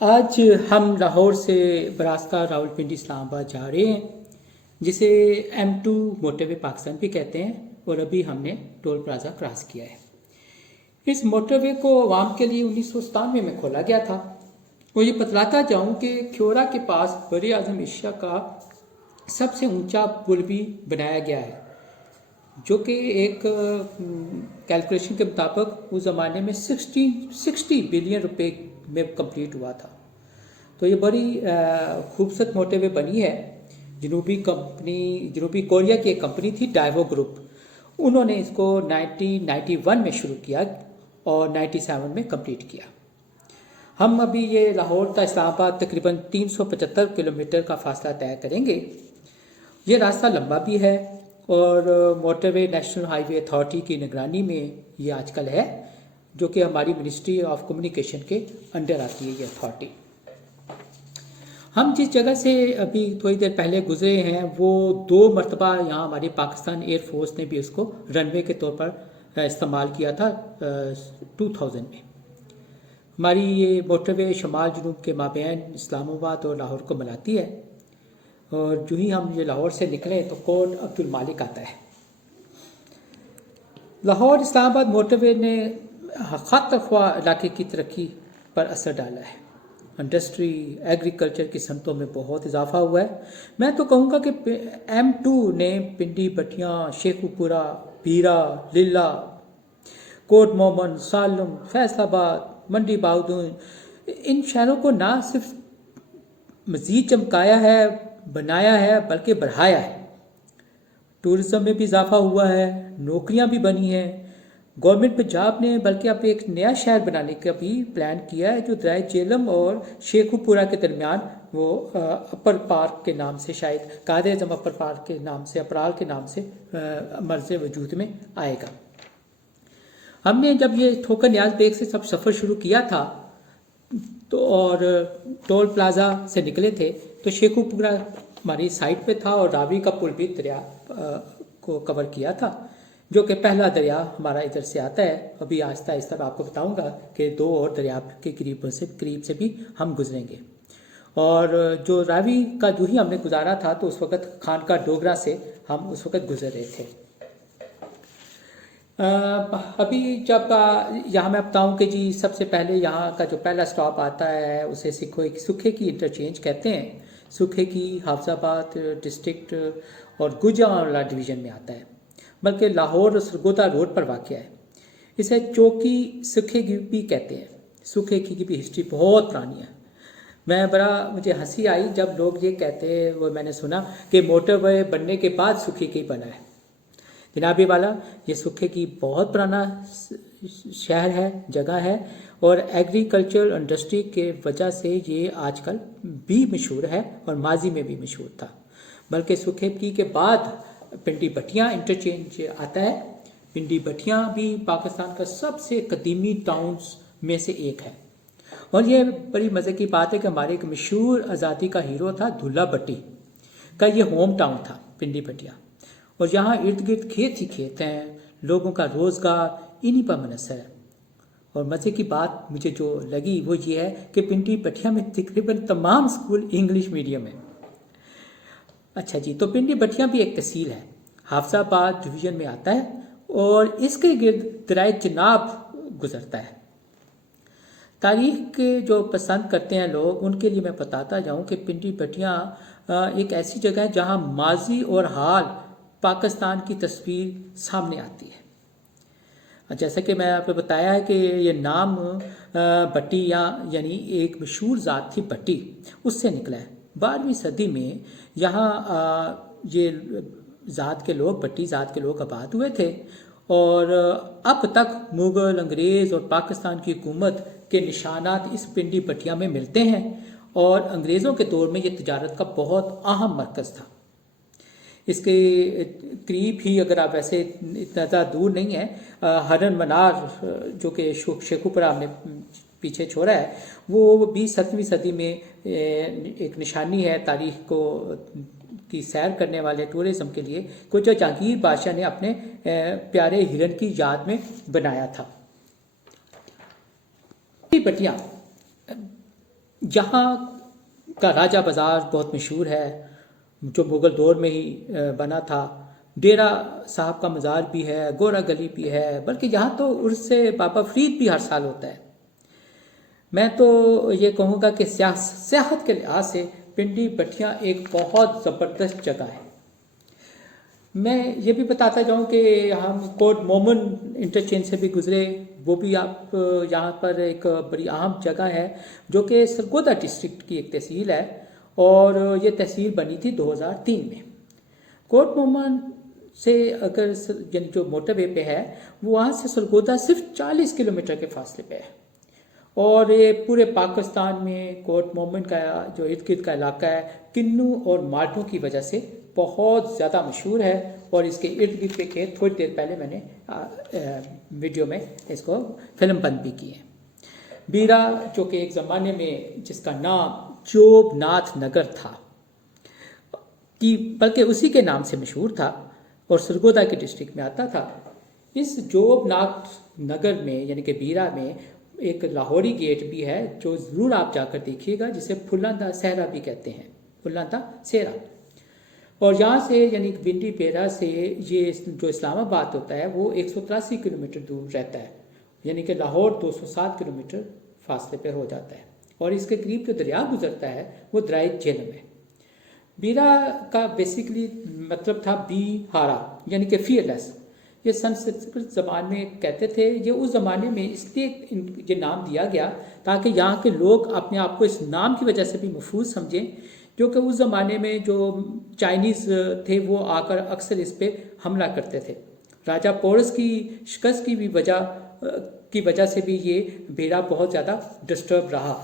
आज हम लाहौर से बरास्ता रावलपिंडी इस्लामाबाद जा रहे हैं, जिसे M2 मोटरवे पाकिस्तान भी कहते हैं। और अभी हमने टोल प्लाजा क्रॉस किया है। इस मोटरवे को आवाम के लिए 1997 में खोला गया था। और ये बतलाता जाऊं कि ख्योरा के पास बर आज़म एशिया का सबसे ऊंचा पुल भी बनाया गया है, जो कि एक कैलकुलेशन के मुताबिक उस ज़माने में 60 बिलियन रुपए में कंप्लीट हुआ था। तो ये बड़ी खूबसूरत मोटरवे बनी है। जनूबी कोरिया की एक कंपनी थी, डाइवो ग्रुप। उन्होंने इसको 1991 में शुरू किया और 97 में कंप्लीट किया। हम अभी ये लाहौर का इस्लामाबाद तकरीबन 375 किलोमीटर का फासला तय करेंगे। ये रास्ता लंबा भी है और मोटरवे नेशनल हाईवे अथॉरिटी की निगरानी में ये आजकल है, जो कि हमारी मिनिस्ट्री ऑफ कम्युनिकेशन के अंडर आती है ये अथॉरिटी। हम जिस जगह से अभी थोड़ी देर पहले गुजरे हैं वो 2 मरतबा यहाँ हमारी पाकिस्तान एयर फोर्स ने भी उसको रनवे के तौर पर इस्तेमाल किया था 2000 में। हमारी ये मोटरवे शमाल जनूब के माबैन इस्लामाबाद और लाहौर को मिलाती है। और जो ही हम ये लाहौर से निकले तो कोट अब्दुल मालिक आता है। लाहौर इस्लामाबाद मोटरवे ने ख़ातर ख्वाह इलाके की तरक्की पर असर डाला है। इंडस्ट्री, एग्रीकल्चर की सनतों में बहुत इजाफा हुआ है। मैं तो कहूँगा कि M2 ने पिंडी, बटियाँ, शेखुपुरा, बीरा, लिल्ला, कोट मोमन, सालम, फैसलाबाद, मंडी बाउदून, इन शहरों को ना सिर्फ मज़ीद चमकाया है, बनाया है, बल्कि बढ़ाया है। टूरिज़्म में भी इजाफा हुआ है, नौकरियां भी बनी हैं। गवर्नमेंट पंजाब ने बल्कि अब एक नया शहर बनाने का भी प्लान किया है, जो दरिया जेलम और शेखुपुरा के दरमियान वो अपर पार्क के नाम से, शायद कायदे आज़म अपर पार्क के नाम से, अपराल के नाम से मर्ज़ वजूद में आएगा। हमने जब ये ठोकर न्याज बेग से सब सफ़र शुरू किया था तो और टोल प्लाजा से निकले थे तो शेखुपुरा हमारी साइड पे था और रावी का पुल भी दरिया को कवर किया था, जो कि पहला दरिया हमारा इधर से आता है। अभी आहिस्ता आहिस्ता मैं आपको बताऊंगा कि 2 और दरिया के करीब से भी हम गुजरेंगे। और जो रावी का जो ही हमने गुजारा था तो उस वक़्त खानका डोगरा से हम उस वक़्त गुजर रहे थे। अभी जब यहाँ मैं बताऊँ कि जी सबसे पहले यहाँ का जो पहला स्टॉप आता है उसे सुखे की इंटरचेंज कहते हैं। सुखे की हाफजाबाद डिस्ट्रिक्ट और गुजरांवाला डिवीज़न में आता है, बल्कि लाहौर और सरगोदा रोड पर वाक़ है। इसे चौकी सुखे की भी कहते हैं। सुखे की भी हिस्ट्री बहुत पुरानी है। मुझे हंसी आई जब लोग ये कहते हैं, वो मैंने सुना कि मोटरवे बनने के बाद सुखे की बना है। जनाबी वाला, ये सुखे की बहुत पुराना शहर है, जगह है और एग्रीकल्चर इंडस्ट्री के वजह से ये आजकल भी मशहूर है और माजी में भी मशहूर था। बल्कि सुखे की के बाद पिंडी बटियाँ इंटरचेंज आता है। पिंडी बटियाँ भी पाकिस्तान का सबसे कदीमी टाउन्स में से एक है। और ये बड़ी मज़े की बात है कि हमारे एक मशहूर आज़ादी का हीरो था दुल्ला भट्टी का ये होम टाउन था पिंडी बटियाँ। और यहाँ इर्द गिर्द खेत ही खेत हैं, लोगों का रोज़गार इन्हीं पर मुनहसर है। और मज़े की बात मुझे जो लगी वो ये है कि पिंडी बटिया में तकरीबन तमाम स्कूल इंग्लिश मीडियम है। अच्छा जी, तो पिंडी बटिया भी एक तहसील है, हाफजाबाद डिवीज़न में आता है और इसके गिर्द दरिया चिनाब गुजरता है। तारीख़ के जो पसंद करते हैं लोग, उनके लिए मैं बताता जाऊँ कि पिंडी बटिया एक ऐसी जगह है जहाँ माजी और हाल पाकिस्तान की तस्वीर सामने आती है। जैसा कि मैं आपको बताया है कि ये नाम भट्टी यानी एक मशहूर ज़ात थी भट्टी, उससे निकला है। 12वीं सदी में यहाँ ये ज़ात के लोग, भट्टी ज़ात के लोग आबाद हुए थे और अब तक मुग़ल, अंग्रेज़ और पाकिस्तान की हुकूमत के निशानात इस पिंडी बटिया में मिलते हैं। और अंग्रेज़ों के दौर में ये तिजारत का बहुत अहम मरकज़ था। इसके करीब ही, अगर आप वैसे इतना ज़्यादा दूर नहीं है, हरन मनार जो कि शेखुपुरा हमने पीछे छोड़ा है, वो 20वीं सदी में एक निशानी है तारीख़ को की सैर करने वाले टूरिज़म के लिए, कुछ जो जहांगीर बादशाह ने अपने प्यारे हिरन की याद में बनाया था। बटिया यहाँ کا راجہ بازار بہت مشہور ہے جو مغل دور میں ہی بنا تھا. ڈیرا صاحب کا مزار بھی ہے, گورا گلی بھی ہے, بلکہ یہاں تو عرس بابا فرید بھی ہر سال ہوتا ہے. میں تو یہ کہوں گا کہ سیاحت کے لحاظ سے پنڈی بٹھیاں ایک بہت زبردست جگہ ہے. میں یہ بھی بتاتا جاؤں کہ ہم کوٹ مومن انٹرچینج سے بھی گزرے, وہ بھی آپ یہاں پر ایک بڑی اہم جگہ ہے جو کہ سرگودا ڈسٹرکٹ کی ایک تحصیل ہے, اور یہ تحصیل بنی تھی 2003 میں. کوٹ مومن سے اگر یعنی جو موٹر وے پہ ہے وہ وہاں سے سرگودا صرف 40 کلومیٹر کے فاصلے پہ ہے, اور یہ پورے پاکستان میں کوٹ مومن کا جو ارد گرد کا علاقہ ہے کنو اور مالٹوں کی وجہ سے بہت زیادہ مشہور ہے, اور اس کے ارد گرد کے تھوڑی دیر پہلے میں نے ویڈیو میں اس کو فلم بند بھی کی ہے. بیرا جو کہ ایک زمانے میں جس کا نام جوب ناتھ نگر تھا بلکہ اسی کے نام سے مشہور تھا اور سرگودا کے ڈسٹرکٹ میں آتا تھا. اس جوب ناتھ نگر میں یعنی کہ بیرا میں ایک لاہوری گیٹ بھی ہے جو ضرور آپ جا کر دیکھیے گا, جسے پھلاندہ سہرا بھی کہتے ہیں, پھلاندہ سہرا. اور یہاں سے یعنی پنڈی پیرا سے یہ جو اسلام آباد ہوتا ہے وہ 183 کلومیٹر دور رہتا ہے, یعنی کہ لاہور 207 کلومیٹر فاصلے پر ہو جاتا ہے, اور اس کے قریب جو دریا گزرتا ہے وہ درائے جہلم ہے. بیرا کا بیسیکلی مطلب تھا بی ہارا یعنی کہ فیئر لیس. یہ سنسکرت زبان میں کہتے تھے. یہ اس زمانے میں اس لیے یہ نام دیا گیا تاکہ یہاں کے لوگ اپنے آپ کو اس نام کی وجہ سے بھی محفوظ سمجھیں, جو کہ اس زمانے میں جو چائنیز تھے وہ آ کر اکثر اس پہ حملہ کرتے تھے. راجہ پورس کی شکست کی وجہ سے بھی یہ بیرا بہت زیادہ ڈسٹرب رہا.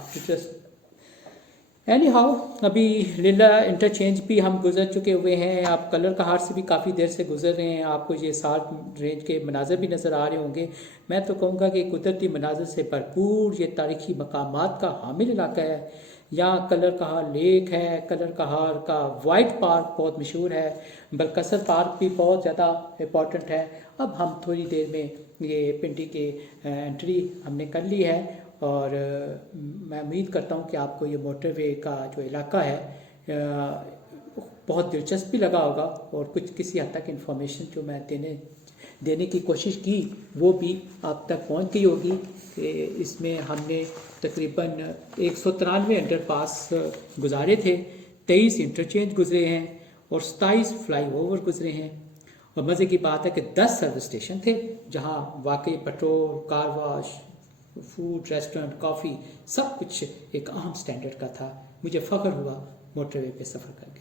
اینی ہاؤ ابھی لیلا انٹرچینج بھی ہم گزر چکے ہوئے ہیں, آپ کلر کہاٹ سے بھی کافی دیر سے گزر رہے ہیں, آپ کو یہ سالٹ رینج کے مناظر بھی نظر آ رہے ہوں گے. میں تو کہوں گا کہ قدرتی مناظر سے بھرپور یہ تاریخی مقامات کا حامل علاقہ ہے. یہاں کلر کہار لیک ہے, کلر کہار کا وائٹ پارک بہت مشہور ہے, بلکسر پارک بھی بہت زیادہ امپورٹنٹ ہے. اب ہم تھوڑی دیر میں یہ پنڈی کے انٹری ہم نے کر لی ہے, اور میں امید کرتا ہوں کہ آپ کو یہ موٹر وے کا جو علاقہ ہے بہت دلچسپ بھی لگا ہوگا, اور کسی حد تک انفارمیشن جو میں دینے کی کوشش کی وہ بھی آپ تک پہنچ گئی ہوگی. کہ اس میں ہم نے تقریباً 193 انڈر پاس گزارے تھے, 23 انٹرچینج گزرے ہیں, اور 27 فلائی اوور گزرے ہیں. اور مزے کی بات ہے کہ 10 سروس اسٹیشن تھے جہاں واقعی petrol, car wash, food, restaurant, کافی سب کچھ ایک اہم سٹینڈرڈ کا تھا. مجھے فخر ہوا موٹر وے پہ سفر کر کے.